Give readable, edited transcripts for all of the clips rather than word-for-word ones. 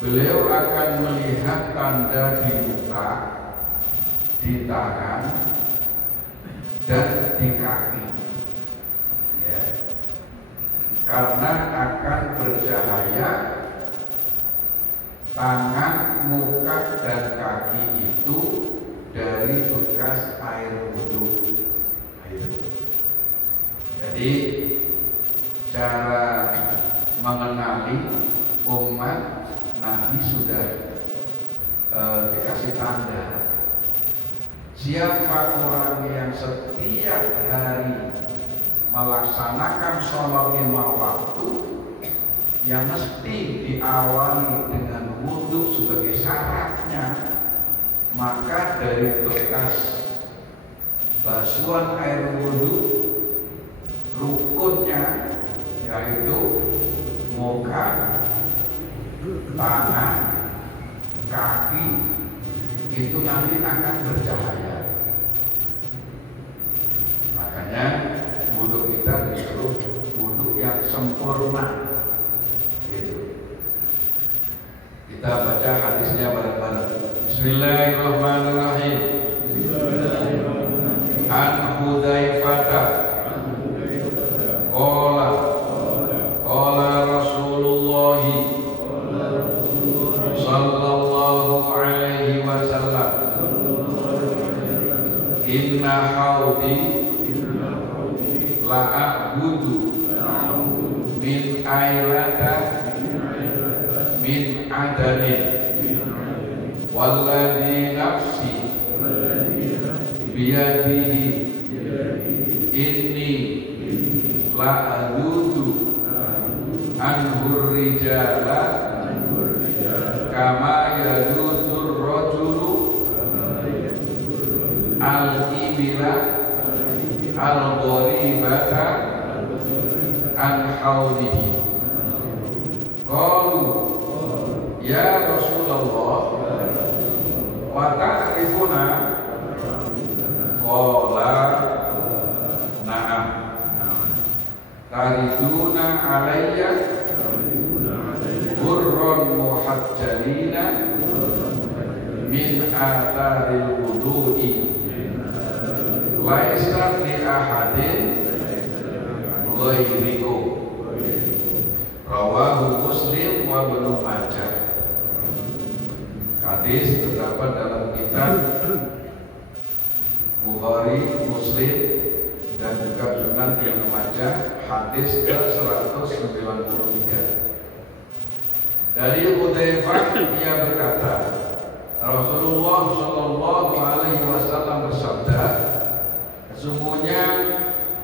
beliau akan melihat tanda di muka, di tangan, dan di kaki, ya. Karena akan bercahaya tangan, muka, dan kaki itu dari bekas air wudhu. Jadi cara mengenali umat Nabi sudah dikasih tanda. Siapa orang yang setiap hari melaksanakan sholat 5 waktu yang mesti diawali dengan wudhu sebagai syaratnya, maka dari bekas basuhan air wudhu rukunnya, yaitu muka, tangan, kaki, itu nanti akan bercahaya. Makanya wudhu kita disuruh wudhu yang sempurna. Kita baca hadisnya bareng-bareng. Bismillahirrahmanirrahim. An Hudzaifah qala Rasulullah sallallahu alaihi wasallam, inna haudi la a'budu min ailata min adanin walladhi nafsi biyadihi inni la adudu anhur rijala kama yadudur rajulu al-ibila al-gharibata an haudihi. Qalu ya Rasulullah wa ta'rifuna? Qala na'am. Tariduna alayya burrun muhajjalina min atharil wudu'i laisa li ahadin ghairikum. Rawahu Muslim wa Ibnu Majah. Hadis terdapat dalam kitab Bukhari, Muslim, dan juga Sunan Ibnu Majah, hadis ke-193. Dari Hudzaifah ia berkata, Rasulullah sallallahu alaihi wasallam bersabda, sesungguhnya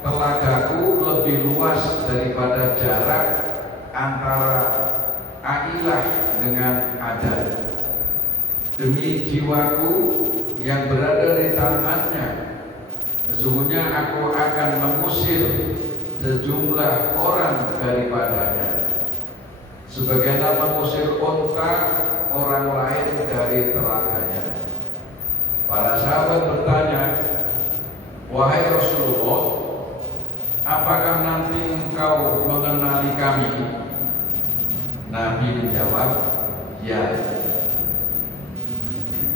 telagaku lebih luas daripada jarak antara Ailah dengan Adan. Demi jiwaku yang berada di tangannya, sesungguhnya aku akan mengusir sejumlah orang daripadanya, sebagaimana mengusir unta orang lain dari telaganya. Para sahabat bertanya, wahai Rasulullah, apakah nanti engkau mengenali kami? Nabi menjawab, ya.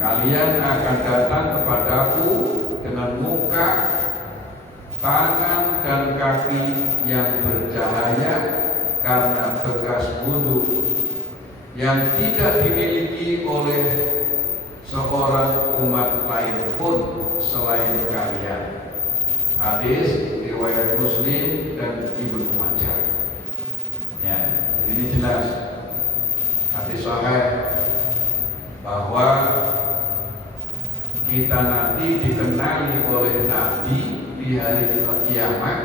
Kalian akan datang kepadaku dengan muka, tangan, dan kaki yang bercahaya karena bekas wudhu yang tidak dimiliki oleh seorang umat lain pun selain kalian. Hadis riwayat Muslim dan Ibnu Majah. Ya, ini jelas hadis sahih bahwa kita nanti dikenali oleh Nabi di hari kiamat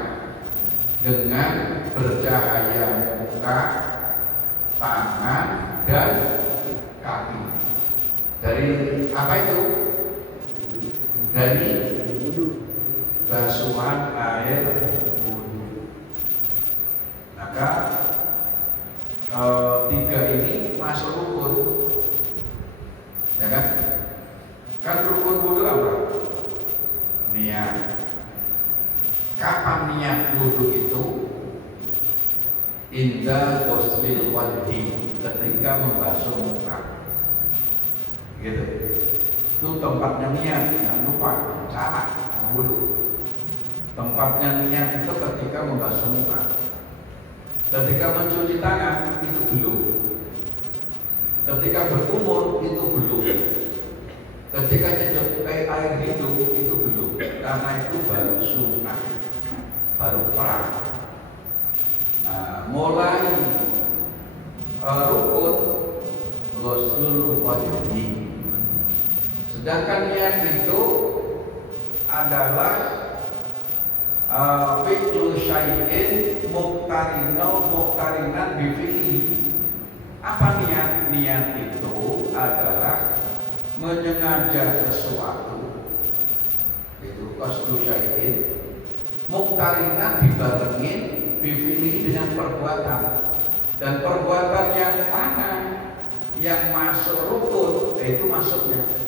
dengan bercahaya muka, tangan, dan kaki. Dari apa itu? Dari basuhan air wudhu. Maka tiga ini masuk rukun, ya kan? Kan rukun wudhu apa? Niat. Kapan niat wudhu itu? Inda ghuslil wajhi, ketika membasuh muka. Gitu. Itu tempatnya niat, jangan lupa, salah dulu. Tempatnya niat itu ketika membasuh muka. Ketika mencuci tangan itu belum. Ketika berkumur itu belum. Ketika nyedot air hidung itu belum. Karena itu baru sunnah, baru perang. Nah, mulai rukun ghuslul wajhi. Sedangkan niat itu adalah fi'lu syai'in muqtarinan bifili. Apa niat? Niat itu adalah menyengaja sesuatu, itu qasdu syai'in, muqtarinan dibarengin bifili dengan perbuatan. Dan perbuatan yang mana yang masuk rukun, itu masuknya.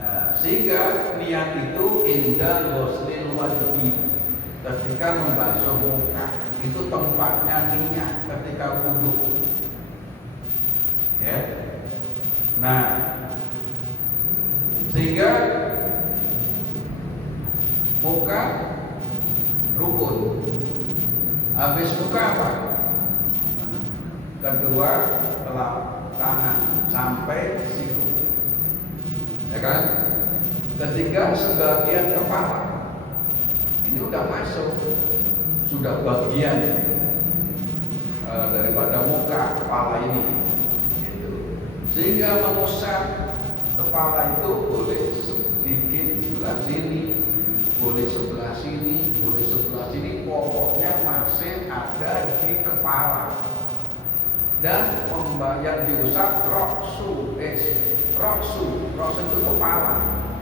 Nah, sehingga niat itu inda ghuslil wajhi, ketika membasuh muka, itu tempatnya niat ketika wudu. Ya. Nah, sehingga muka rukun. Habis muka apa? Kedua telapak tangan sampai siku. Ya kan? Ketiga sebagian kepala. Ini udah masuk, sudah bagian daripada muka kepala ini, gitu. Sehingga mengusap kepala itu boleh sedikit sebelah sini, boleh sebelah sini, boleh sebelah sini, pokoknya masih ada di kepala. Dan yang diusap roksu itu kepala,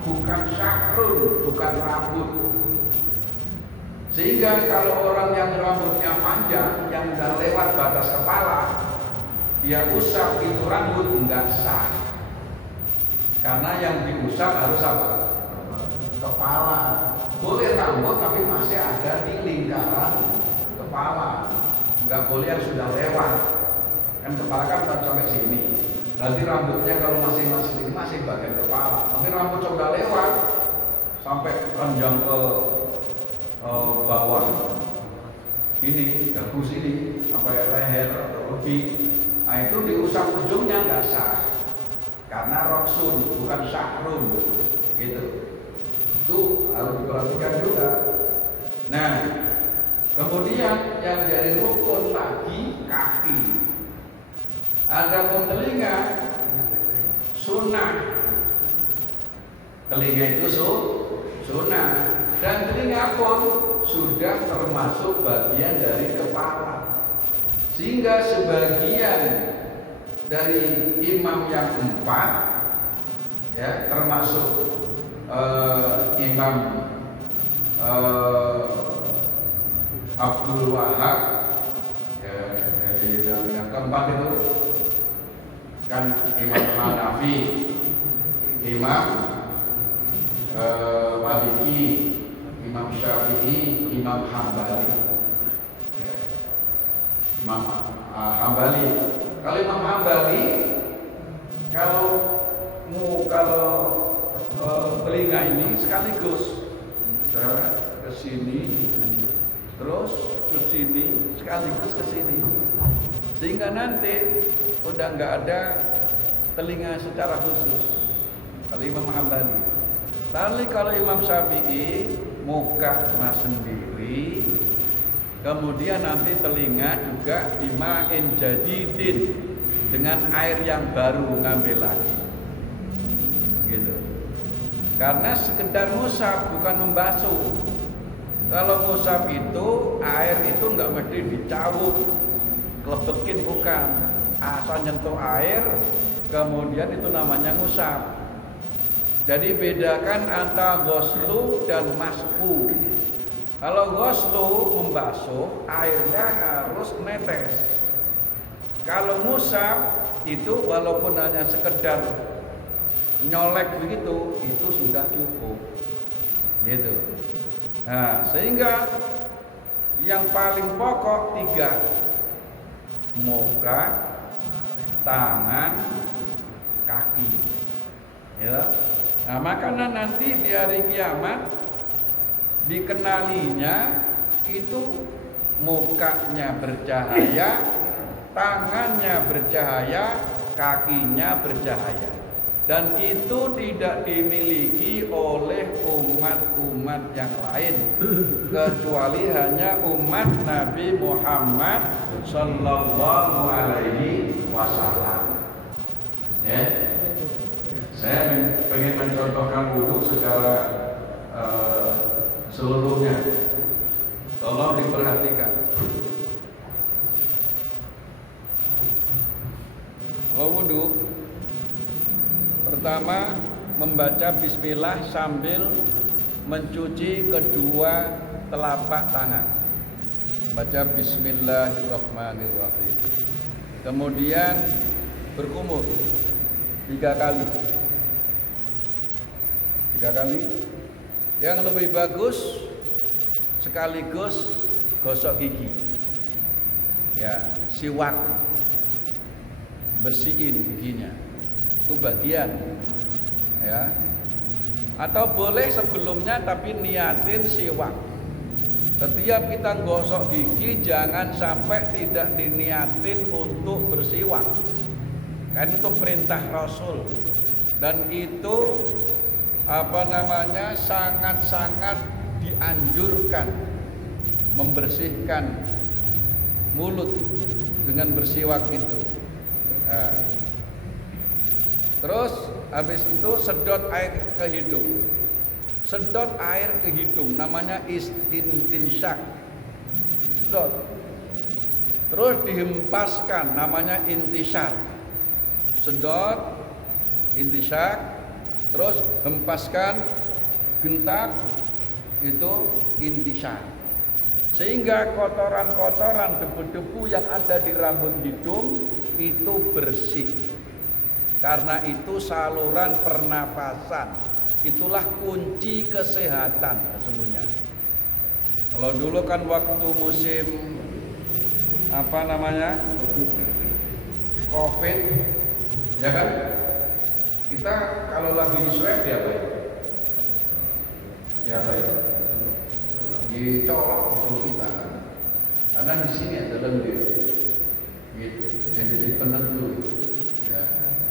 bukan syakrun, bukan rambut. Sehingga kalau orang yang rambutnya panjang, yang udah lewat batas kepala, dia usap itu rambut, enggak sah. Karena yang diusap harus apa? Kepala. Boleh rambut tapi masih ada di lingkaran kepala. Enggak boleh yang sudah lewat. Kan kepala kan udah sampai sini. Berarti rambutnya kalau masih ini masih bagian kepala. Tapi rambut sudah lewat sampai panjang ke bawah ini, dagu sini, sampai leher atau lebih. Nah itu diusap ujungnya nggak sah, karena roksun bukan syahrun, gitu. Itu harus diperhatikan juga. Nah, kemudian yang jadi rukun lagi kaki. Adapun telinga sunnah. Telinga itu sunnah. Dan telinga pun sudah termasuk bagian dari kepala. Sehingga sebagian dari imam yang 4, ya, termasuk Imam Abdul Wahab, ya, jadi yang keempat itu kan Imam Hanafi, Imam Maliki, Imam Syafi'i, Imam Hambali. Ya. Imam Hambali. Kalau Imam Hambali, kalau telinga ini sekaligus ke sini, terus ke sini, sekaligus ke sini. Sehingga nanti udah nggak ada telinga secara khusus. Kalau Imam Hambali. Tapi kalau Imam Syafi'i muka sendiri, kemudian nanti telinga juga bima'in jadidin, dengan air yang baru ngambil lagi, gitu. Karena sekedar ngusap bukan membasuh. Kalau ngusap itu air itu nggak mesti dicawuk, klebekin, bukan. Asal nyentuh air, kemudian itu namanya ngusap. Jadi bedakan antara ghuslu dan mashu. Kalau ghuslu membasuh, airnya harus netes. Kalau ngusap itu walaupun hanya sekedar nyolek begitu, itu sudah cukup. Gitu. Nah, sehingga yang paling pokok 3: muka, tangan, kaki. Ya. Nah, makanya nanti di hari kiamat dikenalinya itu mukanya bercahaya, tangannya bercahaya, kakinya bercahaya. Dan itu tidak dimiliki oleh umat-umat yang lain kecuali hanya umat Nabi Muhammad sallallahu alaihi wasallam. Ya. Saya ingin mencontohkan wudhu secara seluruhnya. Tolong diperhatikan. Kalau wudhu, pertama membaca bismillah sambil mencuci kedua telapak tangan. Baca bismillahirrahmanirrahim. Kemudian berkumur 3 kali. 3 kali. Yang lebih bagus sekaligus gosok gigi. Ya, siwak. Bersihin giginya. Itu bagian, ya. Atau boleh sebelumnya tapi niatin siwak. Setiap kita gosok gigi jangan sampai tidak diniatin untuk bersiwak. Kan itu perintah Rasul. Dan itu sangat-sangat dianjurkan membersihkan mulut dengan bersiwak itu. Nah. Terus habis itu sedot air ke hidung. Sedot air ke hidung namanya istinsyak. Sedot. Terus dihempaskan namanya intisyar. Sedot, intisyak, terus hempaskan, gentak, itu intisyar. Sehingga kotoran-kotoran, debu-debu yang ada di rambut hidung itu bersih. Karena itu saluran pernafasan. Itulah kunci kesehatan sesungguhnya. Kalau dulu kan waktu musim COVID, ya kan? Kita kalau lagi di swab ya baik. Ya baik. Dicolok hidung kita kan. Karena di sini ada lendir. Gitu. Jadi penentu. Ya.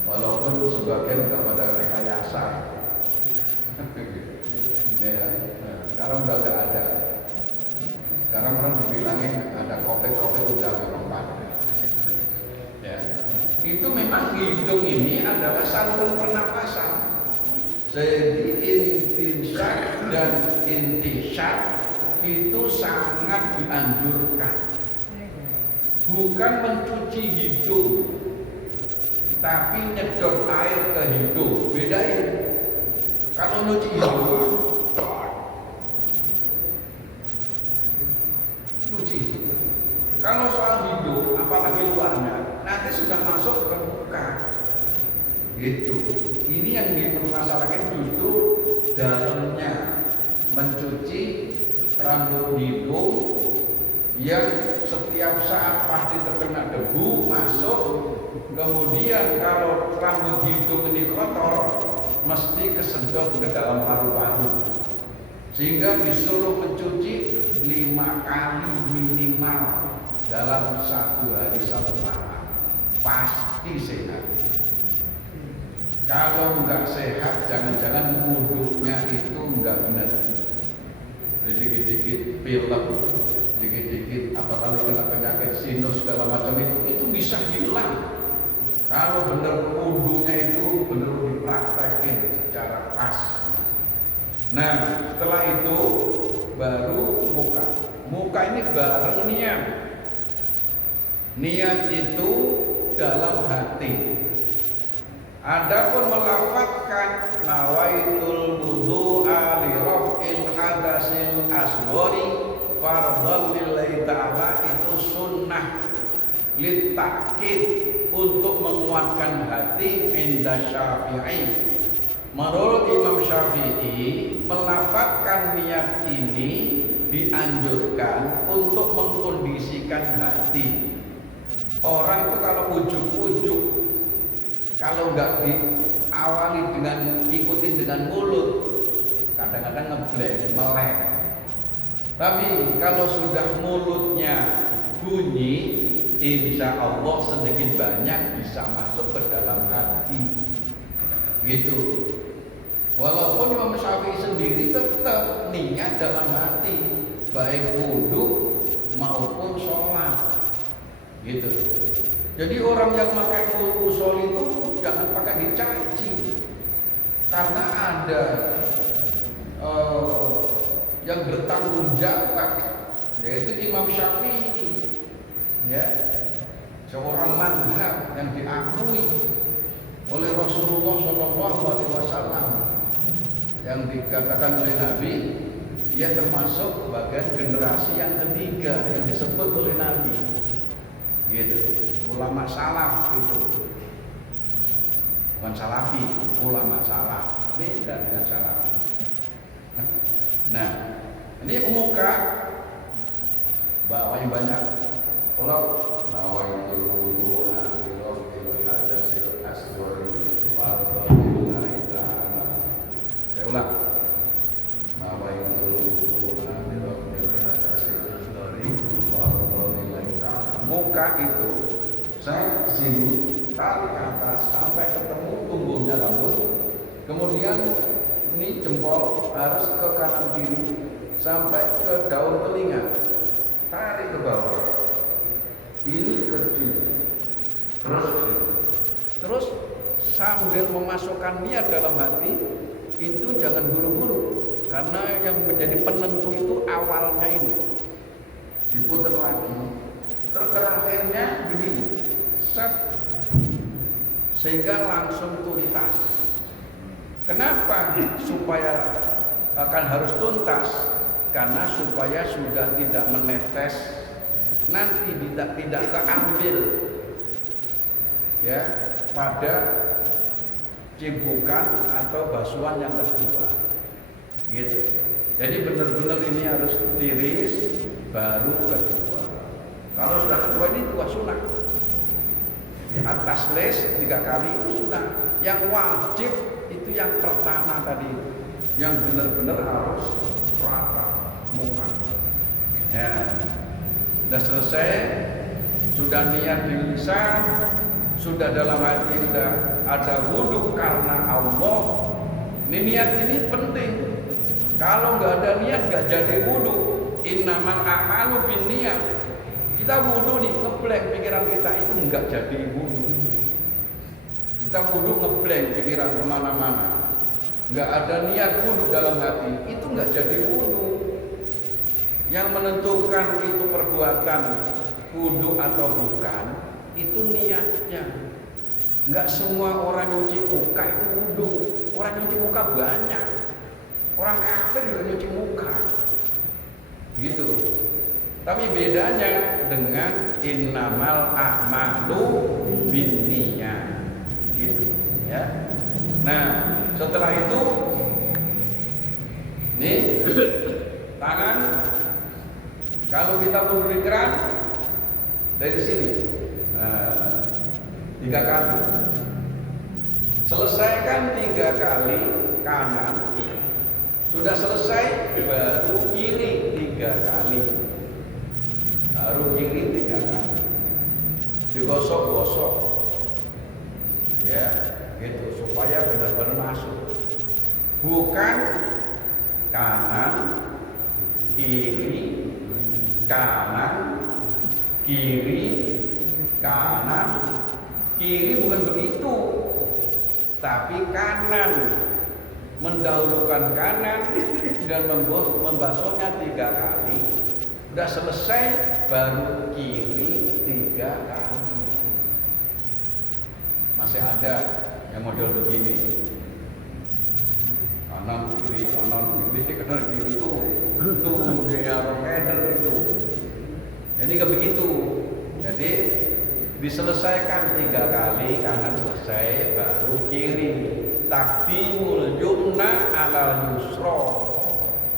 Walaupun sebagian sudah pada rekayasa. Ya. Nah, sekarang udah gak ada. Sekarang orang dibilangin ada COVID udah memang pada. Ya. Itu memang hidung ini adalah saluran pernafasan. Jadi intisyak dan intisyak itu sangat dianjurkan. Bukan mencuci hidung, tapi nyedot air ke hidung. Bedain. Kalau nyuci hidung, nyuci hidung. Kalau soal hidung, apalagi luarnya, nanti sudah masuk ke muka. Gitu. Ini yang dipermasalahkan justru dalamnya, mencuci rambut hidung yang setiap saat pasti terkena debu masuk. Kemudian kalau rambut hidung ini kotor, mesti kesedot ke dalam paru-paru. Sehingga disuruh mencuci 5 kali minimal dalam 1 hari 1 malam. Pasti sehat. Kalau enggak sehat, jangan-jangan wudhunya itu enggak benar. Dikit-dikit pilek, dikit-dikit apalagi kena penyakit sinus segala macam itu bisa hilang. Kalau benar wudhunya itu benar dipraktekin secara pas. Nah, setelah itu baru muka. Muka ini bareng niat. Niat itu dalam hati. Adapun melafadzkan nawaitul wudu'a li raf'il hadatsil asghari fardhan lillahi ta'ala itu sunnah litakid untuk menguatkan hati inda Syafi'i. Menurut Imam Syafi'i, melafadzkan niat ini dianjurkan untuk mengkondisikan hati. Orang itu kalau ujuk-ujuk Kalau nggak diawali dengan ikutin dengan mulut, kadang-kadang ngeblank, melek. Tapi kalau sudah mulutnya bunyi, insya Allah sedikit banyak bisa masuk ke dalam hati. Gitu. Walaupun Imam Syafi'i sendiri tetap niat dalam hati, baik wudu maupun sholat. Gitu. Jadi orang yang pakai usul itu jangan pakai dicaci, karena ada yang bertanggung jawab, yaitu Imam Syafi'i, ya, seorang mazhab yang diakui oleh Rasulullah SAW, yang dikatakan oleh Nabi, dia termasuk bagian generasi yang ketiga yang disebut oleh Nabi, gitu. Ulama salaf itu, bukan salafi, ulama salaf beda dengan salafi. Nah, ini muka bawahnya banyak. Kalau nawaitul wudu'a bi raf'il hadatsil asghar fardhillahi ta'ala. Saya ulang. Nawaitul wudu'a bi raf'il hadatsil asghar fardhillahi ta'ala. Muka itu saya sini tarik ke atas sampai ketemu tumbuhnya rambut, kemudian ini jempol harus ke kanan kiri sampai ke daun telinga, tarik ke bawah, ini kecil, terus sambil memasukkan niat dalam hati, itu jangan buru-buru, karena yang menjadi penentu itu awalnya ini, diputar lagi, terakhirnya begini. Sehingga langsung tuntas. Kenapa? Supaya akan harus tuntas, karena supaya sudah tidak menetes, nanti tidak keambil, ya, pada cibukan atau basuhan yang kedua, gitu. Jadi benar-benar ini harus tiris baru kedua. Kalau sudah kedua ini itu sunnah. Di atas les 3 kali itu sudah. Yang wajib itu yang pertama tadi, yang benar-benar harus rata muka. Ya, sudah selesai, sudah niat di lisan, sudah dalam hati, sudah ada wudhu karena Allah. Ini niat ini penting. Kalau nggak ada niat nggak jadi wudhu. Innamal a'malu binniyat. Kita wudhu nih, ngeblank pikiran kita itu nggak jadi wudhu. Kita wudhu ngeblank pikiran kemana-mana, nggak ada niat wudhu dalam hati, itu nggak jadi wudhu. Yang menentukan itu perbuatan wudhu atau bukan, itu niatnya. Nggak semua orang nyuci muka itu wudhu. Orang nyuci muka banyak, orang kafir juga nyuci muka, gitu. Tapi bedanya dengan innamal a'malu binniyat, gitu, ya. Nah, setelah itu nih tangan, kalau kita berdiri keran dari sini 3 kali, selesaikan 3 kali kanan, sudah selesai baru kiri 3 kali. Baru kiri 3 kali, digosok-gosok, ya, gitu, supaya benar-benar masuk. Bukan kanan, kiri, kanan, kiri, kanan, kiri, bukan begitu. Tapi kanan, mendahulukan kanan dan membasuhnya 3 kali. Udah selesai baru kiri 3 kali. Masih ada yang model begini, kanan kiri kanan kiri itu dia rocker itu. Jadi nggak begitu. Jadi diselesaikan 3 kali, kanan selesai baru kiri. Taqdimul yumna alal yusra.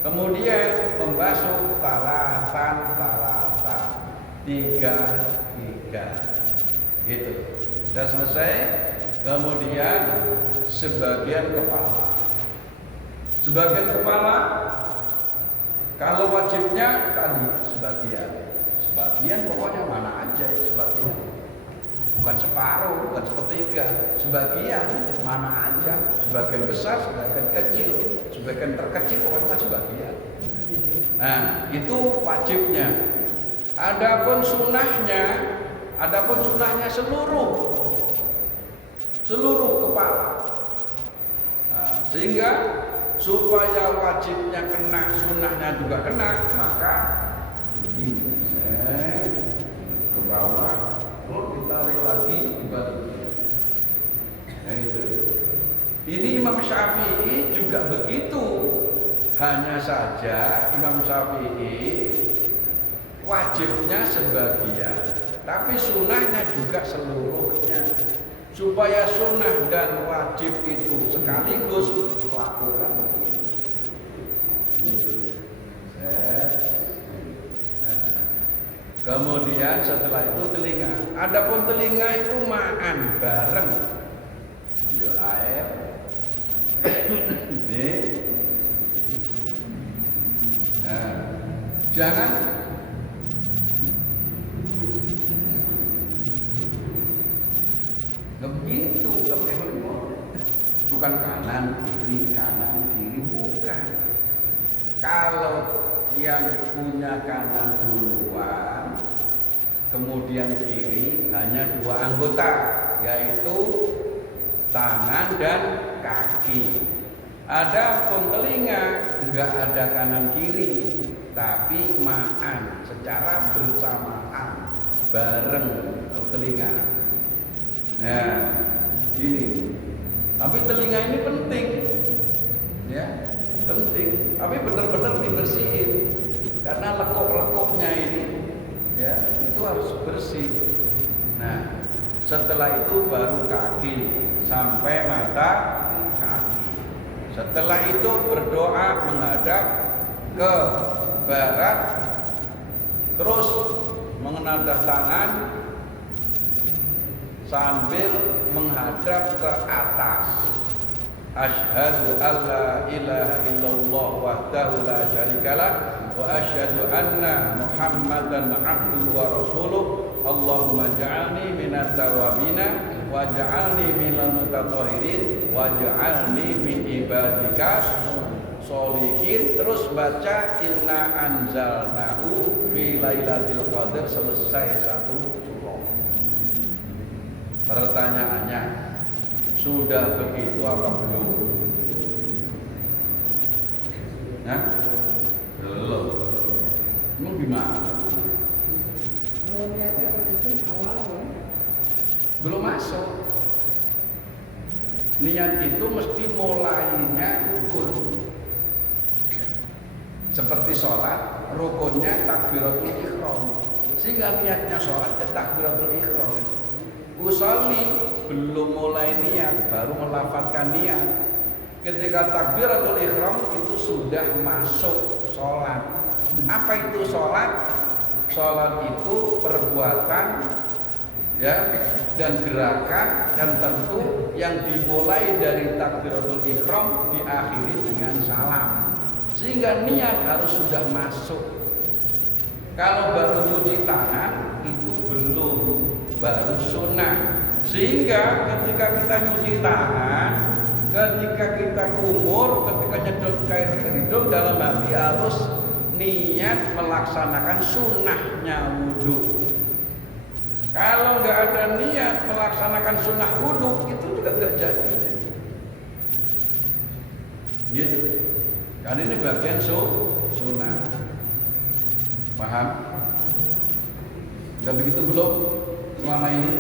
Kemudian membasuh salasan 3, gitu. Sudah selesai, kemudian sebagian kepala. Sebagian kepala kalau wajibnya tadi sebagian pokoknya mana aja sebagian, bukan separuh, bukan sepertiga, sebagian mana aja, sebagian besar, sebagian kecil, sebagian terkecil, pokoknya sebagian. Nah itu wajibnya. Adapun sunnahnya seluruh kepala. Nah, sehingga supaya wajibnya kena, sunnahnya juga kena, maka begini, ke bawah, lalu ditarik lagi dibalik. Nah itu. Ini Imam Syafi'i juga begitu. Hanya saja Imam Syafi'i wajibnya sebagian, tapi sunnahnya juga seluruhnya. Supaya sunnah dan wajib itu sekaligus, lakukan begini. Gitu. Kemudian setelah itu telinga. Adapun telinga itu ma'an, bareng. Ambil air. Ini. Nah, jangan begitu, nggak pakai melempar. Bukan kanan kiri, bukan. Kalau yang punya kanan duluan, kemudian kiri, hanya dua anggota, yaitu tangan dan kaki. Adapun telinga nggak ada kanan kiri, tapi ma'an, secara bersamaan, bareng kalau telinga. Nah, gini. Tapi telinga ini penting, ya, penting. Tapi benar-benar dibersihin, karena lekuk-lekuknya ini, ya, itu harus bersih. Nah, setelah itu baru kaki sampai mata kaki. Setelah itu berdoa menghadap ke barat, terus mengenadah tangan sambil menghadap ke atas. Asyhadu alla ilaha illallah wahdahu la syarikalah wa asyhadu anna Muhammadan abduhu wa rasuluh. Allahumma ja'alni minat tawabina waj'alni minal mutatahhirin waj'alni min ibadika sholihin. Terus baca inna anzalnahu fi lailatul qadar, selesai satu surah. Pertanyaannya, sudah begitu apa belum? Nah, belum. Emang gimana? Belum masuk. Niat itu mesti mulainya rukun. Seperti sholat, rukunnya takbiratul ihram. Sehingga niatnya sholat ya takbiratul ihram. Usolli, belum mulai niat, baru melafadzkan niat. Ketika takbiratul ihram itu sudah masuk sholat. Apa itu sholat? Sholat itu perbuatan, ya, dan gerakan dan tentu yang dimulai dari takbiratul ihram diakhiri dengan salam. Sehingga niat harus sudah masuk. Kalau baru nyuci tangan itu belum, baru sunnah. Sehingga ketika kita nyuci tangan, ketika kita kumur, ketika nyedot air ke hidung, dalam hati harus niat melaksanakan sunnahnya wudhu. Kalau nggak ada niat melaksanakan sunnah wudhu, itu juga nggak jadi. Gitu. Karena ini bagian sunnah. Paham? Udah begitu belum selama ini?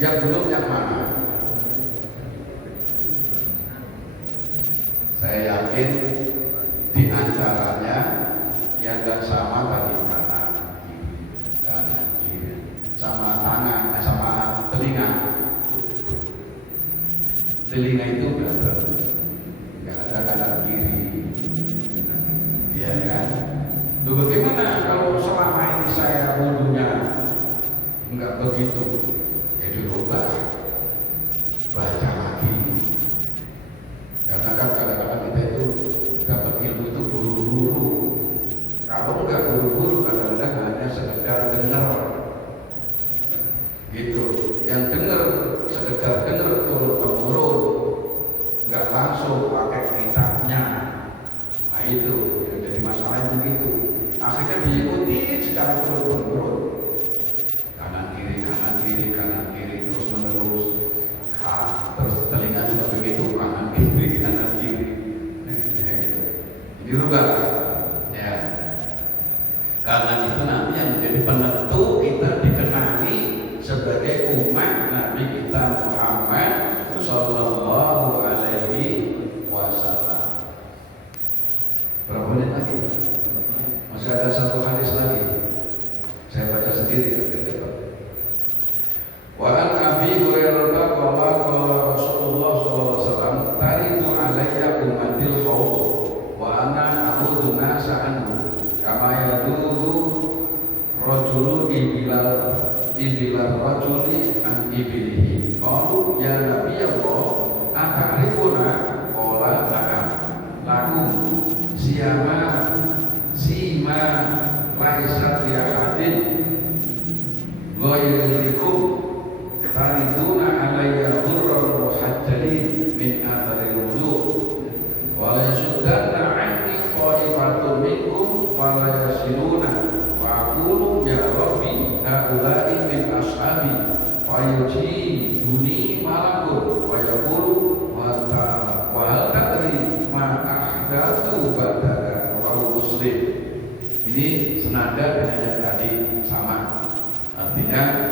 Yang belum yang mana? Saya yakin di antaranya yang nggak sama tadi kanan kiri, sama tangan, sama telinga. Telinga itu nggak ada kanan kiri, ya kan? Loh, bagaimana kalau selama ini saya wudhunya nggak begitu? Ya dirubah, baca lagi. Karena kan kadang-kadang kita itu dapat ilmu itu buru-buru. Kalau enggak buru-buru, kadang-kadang hanya sekedar dengar, gitu. Yang dengar sekedar dengar turun-temurun, nggak langsung pakai kitabnya. Nah itu yang jadi masalah itu gitu. Akhirnya diikuti secara turun-temurun, kanan kiri terus menerus. Terus telinga juga begitu, kanan kiri. Ini rubah, ya. Karena itu nanti yang menjadi penentu kita dikenali sebagai umat Nabi kita Muhammad Sallallahu Alaihi Wasallam. Berapa menit lagi? Masih ada satu hadis lagi. Saya baca sendiri ya, cepat. Wa an Abi Hurairah qala Rasulullah sallallahu alaihi wasallam taridu alayya ummatil haud wa ana a'udzu nasa anhu kama yadudu rajulu ibilar rajuli an ibilihi. Qalu ya Nabi Allah ata'rifuna qala na'am lakum sima laisat ya hadin ghairikum tariduna alayya hurran muhajjalin min atharil wudu wa la yasuddanna anni qa'ifatun minkum fala yasiluna fa'aqulu ya Rabbi haula'i min ashabi fayujibuni malakun wa yaqulu wa hal tadri ma ahdatsu ba'daka rawahu Muslim. Ini senada dengan yang tadi, sama. Artinya